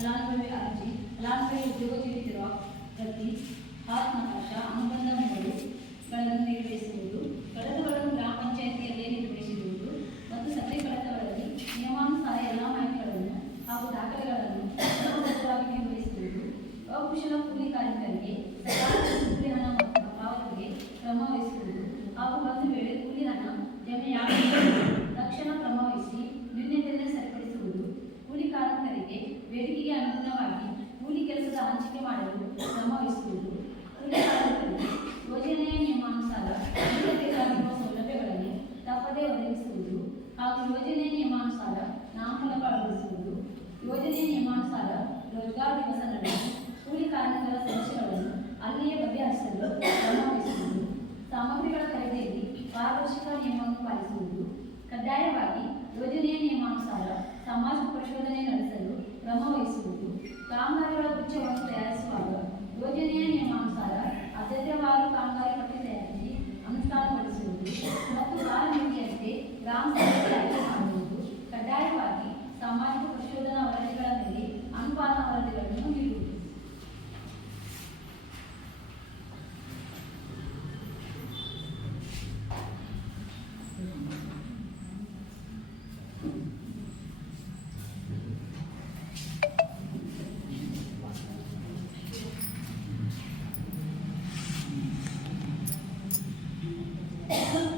ಫಲಾನುಭವಿ ಅರ್ಜಿ ಫಲಾನುಭವಿ ಉದ್ಯೋಗ ತಿಳಿದಿರುವ ಪ್ರತಿ ಆತ್ಮಕಾಶ ಅನುಬಂಧ ನಿರ್ವಹಿಸುವುದು ಕಡತಗಳನ್ನು ಗ್ರಾಮ ಪಂಚಾಯಿತಿಯಲ್ಲೇ ನಿರ್ವಹಿಸಿರುವುದು, ಮತ್ತು ಸಕ್ರಿಯ ಕಡತಗಳಲ್ಲಿ ನಿಯಮಾನುಸಾರ ಎಲ್ಲ ಮಾಹಿತಿಗಳನ್ನು ಹಾಗೂ ದಾಖಲೆಗಳನ್ನು ಪಾಲಿಸುವುದು. ಕಡ್ಡಾಯವಾಗಿ ಯೋಜನೆಯ ನಿಯಮಾನುಸಾರ ಸಮಾಜ ಪರಿಶೋಧನೆ ನಡೆಸಲು ಕ್ರಮ ವಹಿಸುವುದು. ಕಾಮಗಾರಿಗಳ ಗುಚ್ಛವನ್ನು ತಯಾರಿಸುವಾಗ ಯೋಜನೆಯ ನಿಯಮ Yeah.